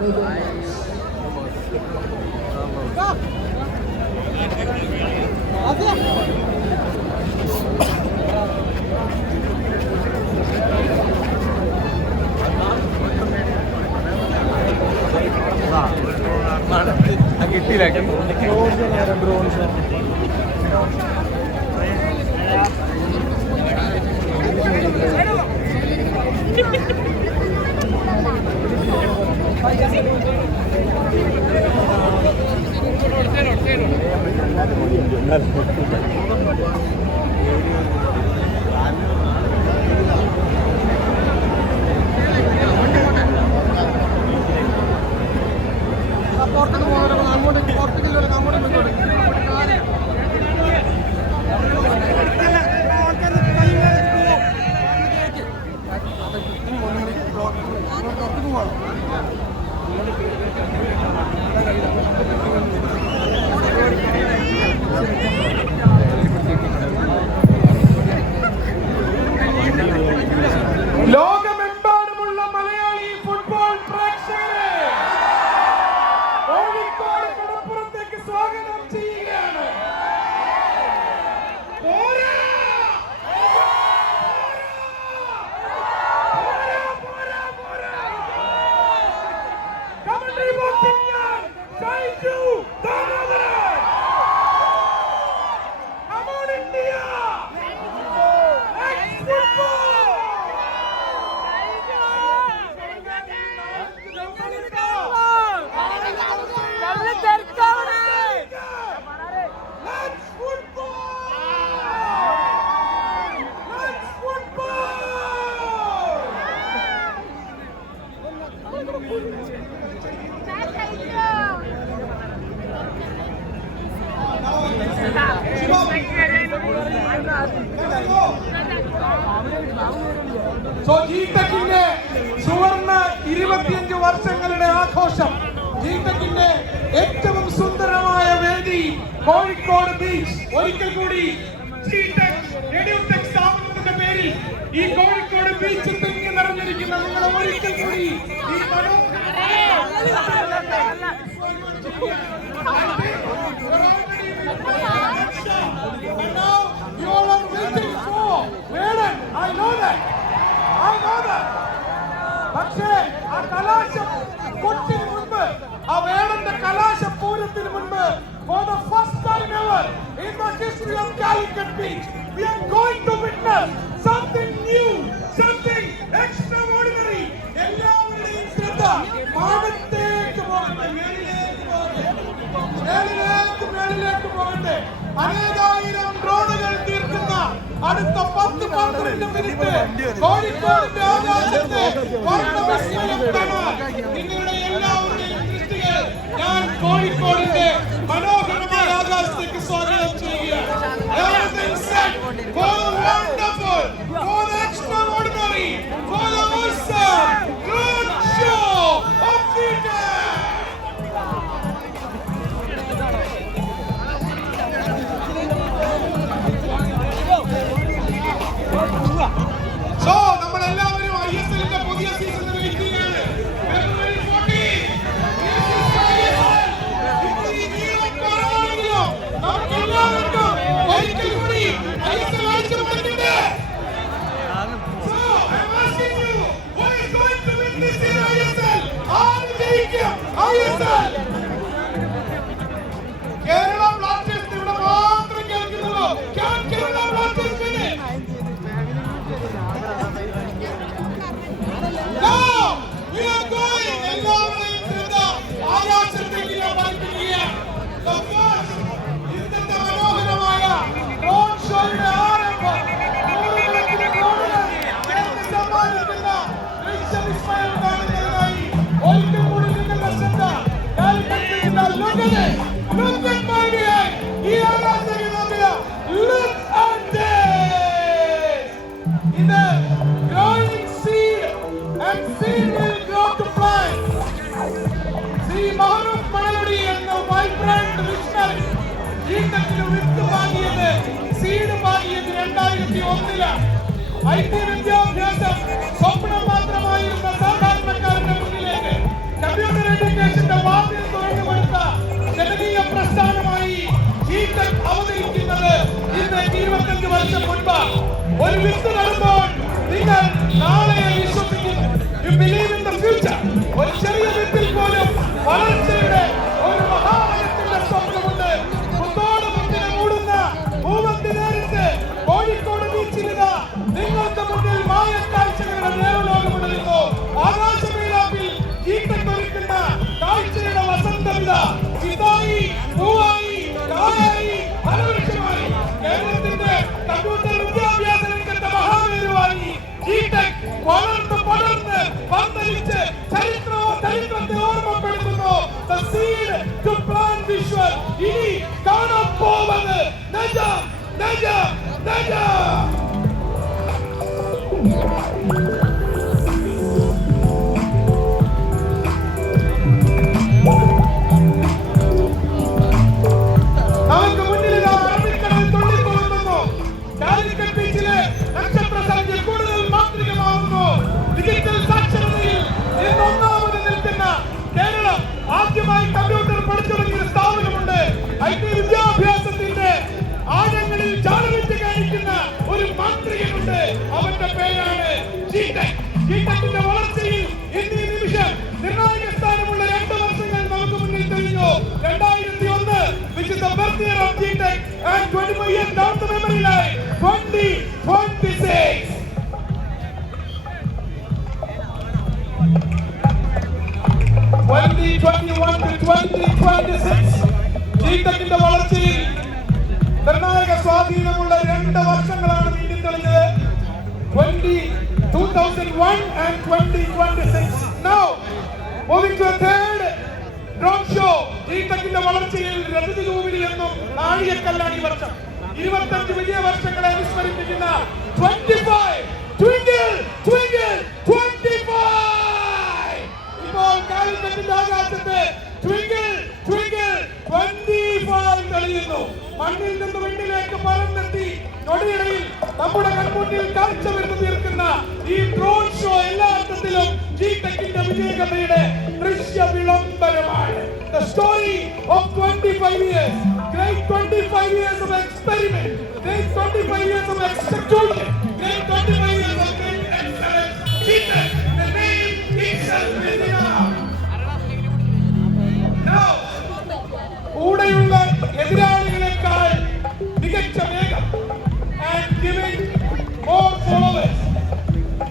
കിട്ടിയില്ല ലോകമെമ്പാടുമുള്ള മലയാളി ഫുട്ബോൾ പ്രേക്ഷകരെ കോഴിക്കോട് കടപ്പുറത്തേക്ക് സ്വാഗതം ചെയ്യുകയാണ്. ജീടെക്കിന്റെ സുവർണ 25 വർഷങ്ങളുടെ ആഘോഷം, ജീടെക്കിന്റെ ഏറ്റവും സുന്ദരമായ വേദി കോഴിക്കോട് ബീച്ച്. ഒരിക്കൽ കൂടി ജീടെക് എഡ്യൂടെക് സ്ഥാപനത്തിന്റെ പേരിൽ ഈ കോഴിക്കോട് ബീച്ച് തിങ്ങി നിറഞ്ഞിരിക്കുന്ന നിങ്ങൾ ഒരിക്കൽ കൂടി ഈ പക്ഷേ ആ കലാശം കൊട്ടിന് മുൻപ്, ആ വേടന്റെ കലാശപൂരത്തിന് മുൻപ്, for the first time ever in the history of Calicut Beach, we are going to witness something new, something extraordinary. എല്ലാവരുടെയും ശ്രദ്ധ മാനത്തേക്ക് പോകട്ടെ, മേളിലേക്ക് പോകട്ടെ. അനേകായിരം ഡ്രോണുകൾ തീർക്കുന്ന അടുത്ത 10-12 മിനിറ്റ് കോഴിക്കോടിന്റെ ആകാശത്തെ വർണ്ണവിസ്മയം കാണാൻ നിങ്ങളുടെ എല്ലാവരുടെയും ദൃഷ്ടികൾ ഞാൻ കോഴിക്കോടിന്റെ മനോഹരമായ ആകാശത്തേക്ക് സ്വാഗതം ചെയ്യുകയാണ്. Everything set for the wonderful, for the extraordinary, for the awesome, good show of Jetek. So, നമ്മളെല്ലാവരും ISLന്റെ പുതിയ സീസണിൽ വെയിറ്റിംഗാണ്. February 14 നമുക്കെല്ലാവർക്കും ഒരിക്കൽ കൂടി ISL ആഴ്ചപ്പെടുന്നുണ്ട്. So, I'm asking you, who is going to win this in ISL? ആര് ജയിക്കും ISL? കേരള ബ്ലാസ്റ്റേഴ്സ് ഇവിടെ മാത്രം കേൾക്കുന്നുള്ളൂ. Can Kerala Blasters win it? Now we are going. എല്ലാവരെയും ശ്രദ്ധ ആകാശത്തേക്ക് പായിപ്പിക്കുകയാണ്. The first ഇന്നത്തെ മനോഹരമായ ഡ്രോൺ ഷോയുടെ ആരംഭം. നൂറുകണക്കിന് ഡ്രോണുകൾ ചേർത്ത് സമ്മാനിക്കുന്ന ദൃശ്യവിസ്മയം കാണുന്നതിനായി ഒരിക്കൽ കൂടി നിങ്ങളുടെ ശ്രദ്ധ കാലിക്കറ്റിന്റെ look at my behind. ഈ ആകാശത്തേക്ക് നോക്കുക. Look at this. ഇത് growing seed and seed will grow to plant. See Maharuf Melody and the vibrant visionary. ജീടെക്കിന് വിത്ത് പാകിയത്, സീഡ് പാകിയത് 2001 IT വിദ്യാഭ്യാസം സ്വപ്നം മാത്രമായിരുന്ന സാധാരണക്കാരന്റെ മുന്നിലേക്ക് കമ്പ്യൂട്ടർ ഒരു വിത്ത് നടുമ്പോൾ നിങ്ങൾ നാളെ വിശ്വസിക്കുന്നു. You believe in the future. ഒരു ചെറിയ വിത്തിൽ പോലും വളർച്ചയുടെ ഒരു മഹാവനത്തിന്റെ സ്വപ്നമുണ്ട്. കുത്തോട് മുന്നിനെ മൂടുന്ന ഭൂമത്തി നേരിട്ട് കോഴിക്കോട് ബീച്ചിലിത നിങ്ങൾക്ക് മുന്നിൽ മായക്കാഴ്ചകളുടെ ദേവലോകമുടരുന്നു. ആകാശമേലാപ്പിൽ ജീട്ടൊരുക്കുന്ന കാഴ്ചയുടെ വസന്തമിത ഇതായി പൂവായി കായായി ഫലവൃക്ഷമായി കേരളത്തിന്റെ കമ്പ്യൂട്ടർ വിദ്യാഭ്യാസ രംഗത്തെ മഹാമേരുവായി ജീടെക് വളർന്ന് പടർന്ന് പന്തലിച്ച് ചരിത്രത്തെ ഓർമ്മപ്പെടുത്തുന്നു. The seed to plant visual. ഇനി കാണാൻ പോவது നജം നജം നജം. നമുക്ക് മുന്നിൽ അറബിക്കടൽ തുള്ളിക്കൊള്ളുന്നു. കാലിക്കറ്റ് ബീച്ചിലെ നക്ഷത്ര സംഖ്യ കൂടുതൽ മാന്ത്രികമാകുന്നു. ഡിജിറ്റൽ സാക്ഷരതയിൽ ഇന്ന് ഒന്നാമത് നിൽക്കുന്ന കേരളം ആദ്യമായി കമ്പ്യൂട്ടർ പഠിച്ചിറങ്ങിയ സ്ഥാപനമുണ്ട്. IT വിദ്യാഭ്യാസത്തിന്റെ ആഴങ്ങളിൽ ചാലവിറ്റ് കാണിക്കുന്ന ഒരു മാന്ത്രികനുണ്ട്. അവന്റെ പേരാണ് ജീടെക്. ജീടെക്കിന്റെ വളർച്ചയിൽ ഇന്നീ നിമിഷം നിർണായക സ്ഥാനമുള്ള 2 വർഷങ്ങൾ നമുക്ക് മുന്നിൽ തെളിഞ്ഞു. 2001 which is the birth year of GTech and 25 years down the memory line 2026. 2021 to 2026 ജീടെക്കിന്റെ വളർച്ചയിൽ നിർണായക സ്വാധീനമുള്ള 2 വർഷങ്ങളാണ് നീന്തി തെളിഞ്ഞത്. 2001 and 2026. Now moving to a third drone show. ജീടെക്കിന്റെ വളർച്ചയിൽ രജതി ജൂബിലി എന്നും നാഴികക്കല്ലാണ് ഈ വർഷം. 25 വിജയ വർഷങ്ങളെ അനുസ്മരിപ്പിക്കുന്ന 25 twinkle twinkle 25. ഇപ്പോൾ കാലിക്കറ്റിന്റെ ആകാശത്ത് twinkle twinkle 25 തെളിയുന്നു. മണ്ണിൽ നിന്ന് വെണ്ണിലേക്ക് പറന്നെത്തി നൊടിയിടയിൽ നമ്മുടെ കൺമുന്നിൽ കാഴ്ച വരുന്നു തീർക്കുന്ന ഈ ഡ്രോൺ ഷോ എല്ലാ അർത്ഥത്തിലും ജീടെക്കിന്റെ വിജയകഥയുടെ ദൃശ്യ വിളംബരമാണ്. The story of 25 years. Great 25 years of experiment. Great 25 years of execution. Great 25 years of great excellence. ജീടെക്, the name itself is enough. Now, കൂടെയുള്ള എതിരാളികളെക്കാൾ മികച്ച വേഗം and giving more followers.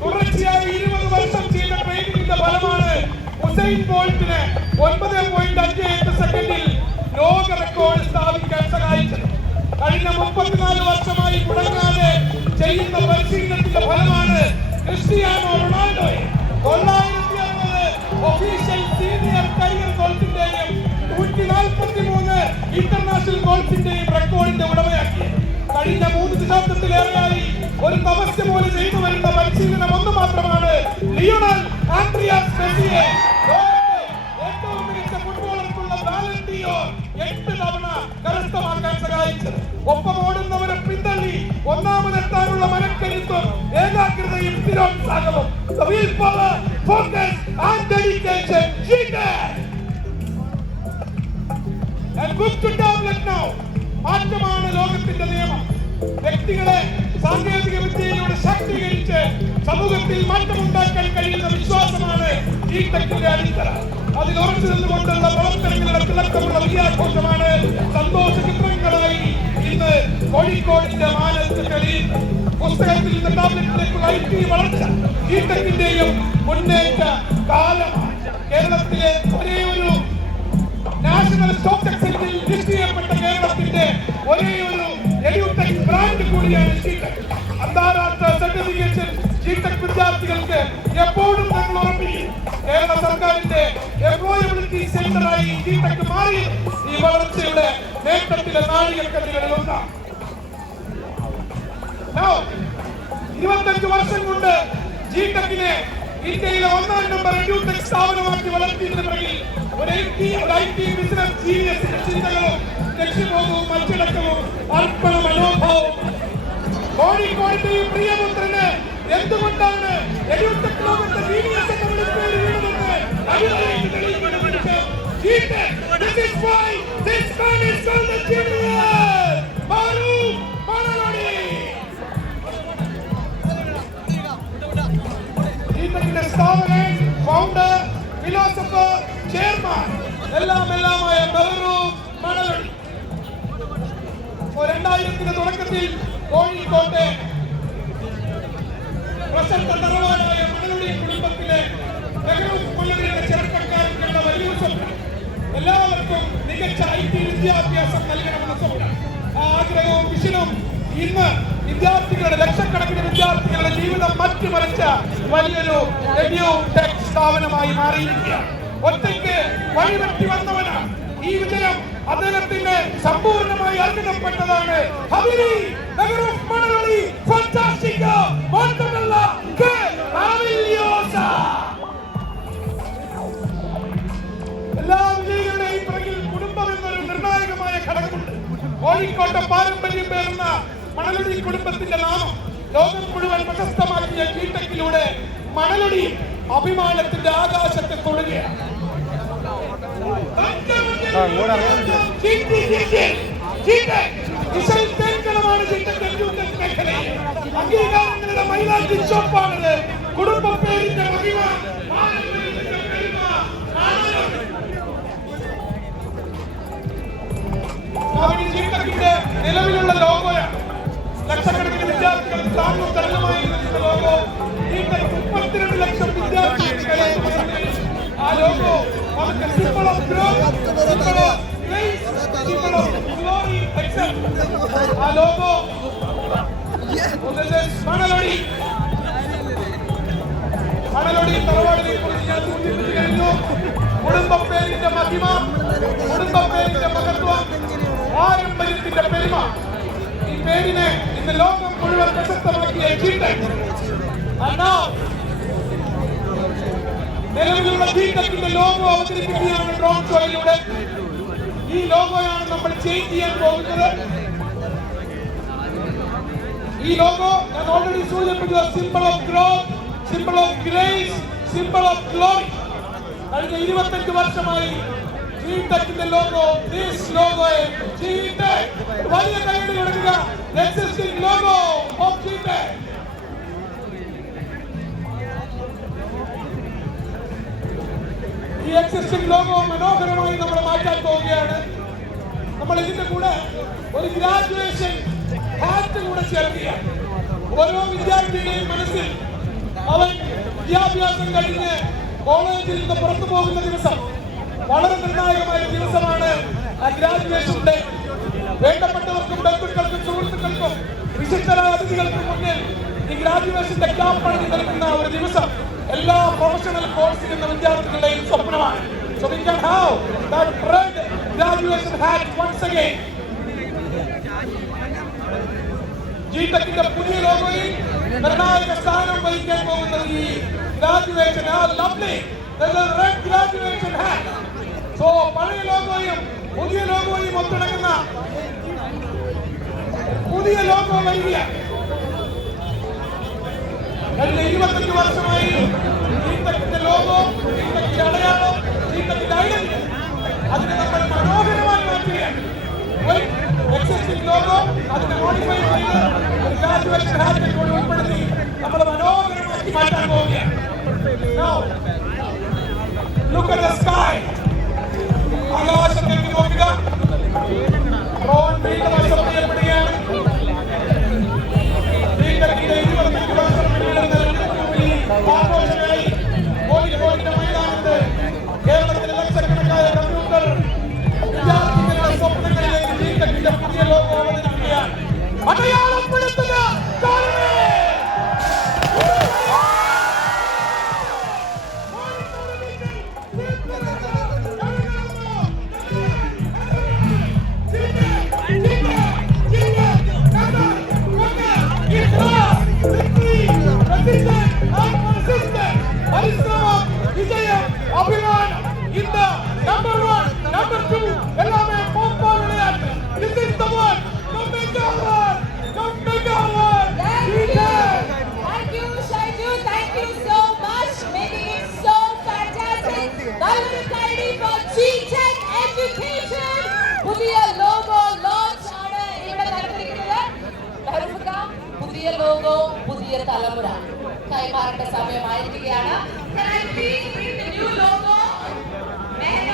തുടർച്ചയായി 20 വർഷം ചെയ്ത ട്രെയിനിങ്ങിന്റെ ഫലമാണ് ഉസൈൻ ബോൾട്ടിന് 9.58 സെക്കൻഡിൽ ലോക റെക്കോർഡ് സ്ഥാപിക്കാൻ സഹായിച്ചത്. കഴിഞ്ഞ 34 വർഷമായി മുടങ്ങാതെ ചെയ്യുന്ന പരിശീലനത്തിന്റെ ഫലമാണ് ക്രിസ്റ്റിയാനോ റൊണാൾഡോയെ 960 ഒഫീഷ്യൽ സീനിയർ കരിയർ ഗോൾസിന്റെയും 143 ഇന്റർനാഷണൽ ഗോൾസിന്റെയും റെക്കോർഡിന്റെ ഉടമയാക്കിയത്. കഴിഞ്ഞ 3 ദശാബ്ദത്തിലേറെയായി ഒരു തപസ്യ പോലെ ചെയ്തു വരുന്ന പരിശീലനം ഒന്ന് മാത്രമാണ് ലിയോണൽ ആൻഡ്രിയാസ് മെസ്സിയെ ലോകത്തെ ഏറ്റവും മികച്ച ഫുട്ബോളർക്കുള്ള ബാലൻ ഡോർ 8 തവണ കരസ്ഥമാക്കാൻ സഹായിച്ചത്. ഒപ്പം ഓടുന്നവരെ പിന്തള്ളി ഒന്നാമതെത്താനുള്ള മനക്കരുത്തും ഏകാഗ്രതയും സ്ഥിരോത്സാഹവും. The willpower, focus and dedication. And book to tablet now. മാറ്റമാണ് ലോകത്തിന്റെ നിയമം. വ്യക്തികളെ സാങ്കേതിക വിദ്യയിലൂടെ ശാക്തീകരിച്ച് സമൂഹത്തിൽ മാറ്റമുണ്ടാക്കാൻ കഴിയുന്ന വിശ്വാസമാണ് ജീടെക്കിന്റെ അടിത്തറ. അതിൽ ഉറച്ചു നിന്നുകൊണ്ടുള്ള പ്രവർത്തനങ്ങളുടെ തിളക്കമുള്ള വിജയാഘോഷമാണ് സന്തോഷ ചിത്രങ്ങളായി ഇന്ന് കോഴിക്കോടിന്റെ മാനത്ത് തെളിയുന്നത്. പുസ്തകത്തിൽ നിന്ന് ടാബ്ലറ്റിലേക്കുള്ള IT വളർച്ച ജീടെക്കിന്റെയും മുന്നേറ്റ കാലമാണ്. കേരളത്തിലെ ഒരേ ഒരു നാഷണൽ സ്റ്റോക്ക് എക്സ്ചേഞ്ചിൽ ലിസ്റ്റ് ചെയ്യപ്പെട്ട കേരളത്തിന്റെ ഒരേ ഒരു എഡ്യൂടെക് ബ്രാൻഡ് കൂടിയാണ് ജീടെക്. അന്താരാഷ്ട്ര സർട്ടിഫിക്കേഷൻ ജീടെക് വിദ്യാർത്ഥികൾക്ക് എപ്പോഴും ഞങ്ങൾ ഉറപ്പിക്കും. കേരള സർക്കാരിന്റെ എംപ്ലോയബിലിറ്റി സെന്ററായി ജീടെക് മാറി ഈ വളർച്ചയുടെ നേട്ടത്തിലെ നാഴികക്കല്ലുകളിൽ ഒന്നാണ്. 25 വർഷം കൊണ്ട് ജീടെക്കിനെ ഇന്ത്യയിലെ 1ാം നമ്പർ എഡ്യൂടെക് സ്ഥാപനമാക്കി വളർത്തിയതിന് പിറകിൽ ഒരു IT ബിസിനസ് ജീനിയസിന്റെ ചിന്തകളും ലക്ഷ്യബോധവും അച്ചടക്കവും അർപ്പണ മനോഭാവവും. കോഴിക്കോടിന്റെയും പ്രിയപുത്രന് എന്തുകൊണ്ടാണ് എഡ്യൂടെക് ലോകത്തെ ജീനിയസ് എന്ന വിളിപ്പേര് വീണതെന്ന് അഭിനയിച്ച് തെളിയിക്കുന്ന നിമിഷം ജീടെക്. This is why this man is called the genius. Maru Manalodi. ഇതിന്റെ സ്ഥാപകൻ, ഫൗണ്ടർ, ഫിലോസഫർ, ചെയർമാൻ എല്ലാമായ മെഹറൂഫ് മണലൊടി. 2000 തുടക്കത്തിൽ കോഴിക്കോട്ടെ പ്രശസ്ത തറവാടായ മണലൊടി കുടുംബത്തിലെ മെഹറൂഫ് മണലൊടിയുടെ ചെറുപ്പക്കാർക്കുള്ള വലിയ സ്വപ്നം എല്ലാവർക്കും മികച്ച IT വിദ്യാഭ്യാസം നൽകണമെന്ന സ്വപ്നം. ആ ആഗ്രഹവും വിഷനും ഇന്ന് വിദ്യാർത്ഥികളുടെ ലക്ഷക്കണക്കിന് വിദ്യാർത്ഥികളുടെ ജീവിതം മാറ്റിമറിച്ച വലിയൊരു ടെക് സ്ഥാപനമായി മാറിയിരിക്കുകയാണ്. ഒറ്റയ്ക്ക് വഴിവെട്ടി വന്നവനാണ്. ഈ വിജയം അദ്ദേഹത്തിന് സമ്പൂർണ്ണമായി അർപ്പിക്കപ്പെട്ടതാണ്. ഹബീബി മെഹറൂഫ് മണലൊടി ഫാന്റാസ്റ്റിക് മോണ്ടല്ല കെ മാവില്യോസ. എല്ലാ വിജയികളുടെയും പിറകിൽ കുടുംബം എന്നൊരു നിർണായകമായ ഘടകമുണ്ട്. കോഴിക്കോട്ടെ പാരമ്പര്യം പേറുന്ന മണലൊടി കുടുംബത്തിന്റെ നാമം ലോകം മുഴുവൻ പ്രശസ്തമാക്കിയ ജിടെക്കിലൂടെ മണലൊടി അഭിമാനത്തിന്റെ ആകാശത്തെ തൊടുകയാണ്. അംഗീകാരങ്ങളുടെ മൈലാഞ്ചി ചോപ്പാണത്. കുടുംബ പേരിന്റെ മഹിമ ജിടെക്കിന്റെ നിലവിലുള്ള ലോഗോയാണ്. ലക്ഷക്കണക്കിന് വിദ്യാർത്ഥികൾക്ക് താങ്ങും തരലുമായി നിൽക്കുന്ന ലോഗോ. 32 ലക്ഷം വിദ്യാർത്ഥികളെ ആ ലോഗോ നമുക്ക് symbol of growth, symbol of grace, symbol of glory except. ആ ലോഗോ മണലൊടി തറവാടിനെ കുറിച്ച് ഞാൻ സൂചിപ്പിച്ചു കഴിഞ്ഞു. കുടുംബ പേരിന്റെ മഹിമ, കുടുംബ പേരിന്റെ മഹത്വം, പാരമ്പര്യത്തിന്റെ പെരുമ. ഈ പേരിനെ ഇന്ന് ലോകം മുഴുവൻ പ്രശസ്തമാക്കിയ ജിടെക് നിലവിലുള്ള ജിടെക്കിന്റെ ലോഗോ അവതരിപ്പിക്കുകയാണ് ഡ്രോൺ ഷോയിലൂടെ. ഈ ലോഗോയാണ് നമ്മൾ ചേഞ്ച് ചെയ്യാൻ പോകുന്നത്. ഈ ലോഗോ ഞാൻ ഓൾറെഡി സൂചിപ്പിച്ചത് symbol of growth, symbol of grace, symbol of glory. കഴിഞ്ഞ 25 വർഷമായി ജിടെക്കിന്റെ ലോഗോ, ദിസ് ലോഗോ ജിടെക്. വലിയ കൈയ്യടി കൊടുക്കുക. Existing logo of G-Tec. ഈ എക്സിസ്റ്റിംഗ് ലോഗോ മനോഹരമായി നമ്മൾ മാറ്റാൻ പോവുകയാണ്. നമ്മൾ ഇതിന്റെ കൂടെ ഒരു ഗ്രാജുവേഷൻ ഹാറ്റ് കൂടെ ചേർക്കുകയാണ്. ഓരോ വിദ്യാർത്ഥിയുടെയും മനസ്സിൽ അവൻ വിദ്യാഭ്യാസം കഴിഞ്ഞ് കോളേജിൽ നിന്ന് പുറത്തു പോകുന്ന ദിവസം വളരെ നിർണായകമായ ദിവസമാണ് ആ ഗ്രാജുവേഷൻ ഡേ. വേണ്ടപ്പെട്ടവർക്കും ബന്ധുക്കൾക്കും സുഹൃത്തുക്കൾക്കും വിശിഷ്ടരായ അതിഥികൾക്കും മുന്നിൽ ഈ ഗ്രാജുവേഷന്റെ ക്യാമ്പ് അണിഞ്ഞു നൽകുന്ന ഒരു ദിവസം എല്ലാ പ്രൊഫഷണൽ കോഴ്സ് ചെയ്യുന്ന വിദ്യാർത്ഥികളുടെയും സ്വപ്നമാണ്. So we can have that red graduation hat once again. ജിടെക്കിന്റെ പുതിയ ലോഗോയിൽ നിർണായക സ്ഥാനം വഹിക്കാൻ പോകുന്നത് ഈ graduation lovely red graduation hat. So പഴയ ലോഗോയും പുതിയ ലോഗോയും ഒത്തിണങ്ങുന്ന പുതിയ ലോഗോ വരികയാണ്. കഴിഞ്ഞ 25 വർഷമായി ജിടെക്കിന്റെ ലോഗോ, ജിടെക്കിന്റെ അടയാളം, ജിടെക്കിന്റെ ഐഡന്റിറ്റി അതിനെ നമ്മൾ മനോഹരമായി മാറ്റുകയാണ്. എക്സിസ്റ്റിംഗ് ലോഗോ അതിനെ മോഡിഫൈ ചെയ്ത് ഒരു ഗ്രാജുവേഷൻ ഹാറ്റിൽ കൂടി ഉൾപ്പെടുത്തി നമ്മൾ മനോഹരമാക്കി മാറ്റാൻ പോവുകയാണ്. Now, look at the sky. ആകാശത്തേക്ക് നോക്കുക. ഡ്രോൺ വീണ്ടും അസംബ്ലിയപ്പെടുകയാണ്. ജിടെക്കിന്റെ 25 വർഷം ആഘോഷമായി കോഴിക്കോടിന്റെ മൈതാനത്ത് കേരളത്തിലെ ലക്ഷക്കണക്കായ കമ്പ്യൂട്ടർ വിദ്യാർത്ഥികളുടെ സ്വപ്നങ്ങളിലേക്ക് ജിടെക്കിന്റെ പുതിയ ലോഗോ അവതരിപ്പിക്കുകയാണ്. അടയാളപ്പെടുത്തുക. വിജയം, അഭിമാനം. ഇന്ന് number 1, number 2 എല്ലാമേ പോപ്പോ വിളയാട്ട്. This is the one. Come make our one. Thank you, Shaiju. Thank you so much. Making it so fantastic. Naluri Kaidi for G-Tech Education. പുതിയ ലോഗോ ലോഞ്ച് ആണ് ഇവിടെ നടന്നിരിക്കുന്നത്. മെഹറൂഫ, പുതിയ ലോഗോ, പുതിയ തലമുറ. കൈമാറേണ്ട സമയമായിരിക്കുകയാണ്. Can I please bring the new logo? Mehana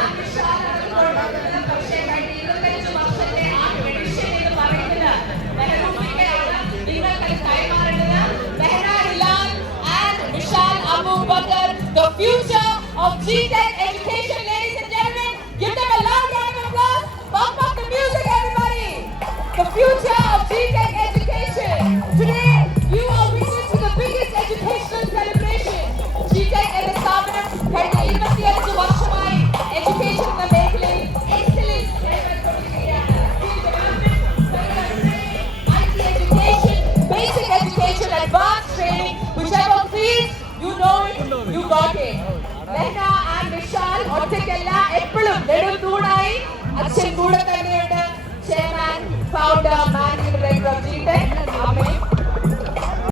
and Vishal ആണ് കൊണ്ടുവന്നത്. പക്ഷേ കഴിഞ്ഞ 25 വർഷത്തെ ആ ട്രഡീഷൻ എന്ന് പറയുന്നത് മെഹറൂഫിക്കയാണ് നിങ്ങൾക്ക് കൈമാറേണ്ടത്. Mehana Hilal and Vishal Abubakar, the future of GTech education, ladies and gentlemen. Give them a loud round of applause. Pump up the music, everybody. The future of GTech education. Today, you are witness to the biggest educational celebration. GTech എന്ന സ്ഥാപനം കഴിഞ്ഞ 25 വർഷമായി education എന്ന മേഖലയിൽ excellence നേടിക്കൊണ്ടിരിക്കുകയാണ്. IT education, basic education, advanced training, whichever field you know it, you got it. Mehana and Vishal ഒറ്റയ്ക്കല്ല, എപ്പോഴും നെടുംതൂണായി അച്ഛൻ കൂടെ തന്നെയുണ്ട്. Chairman, founder, managing director of GTech.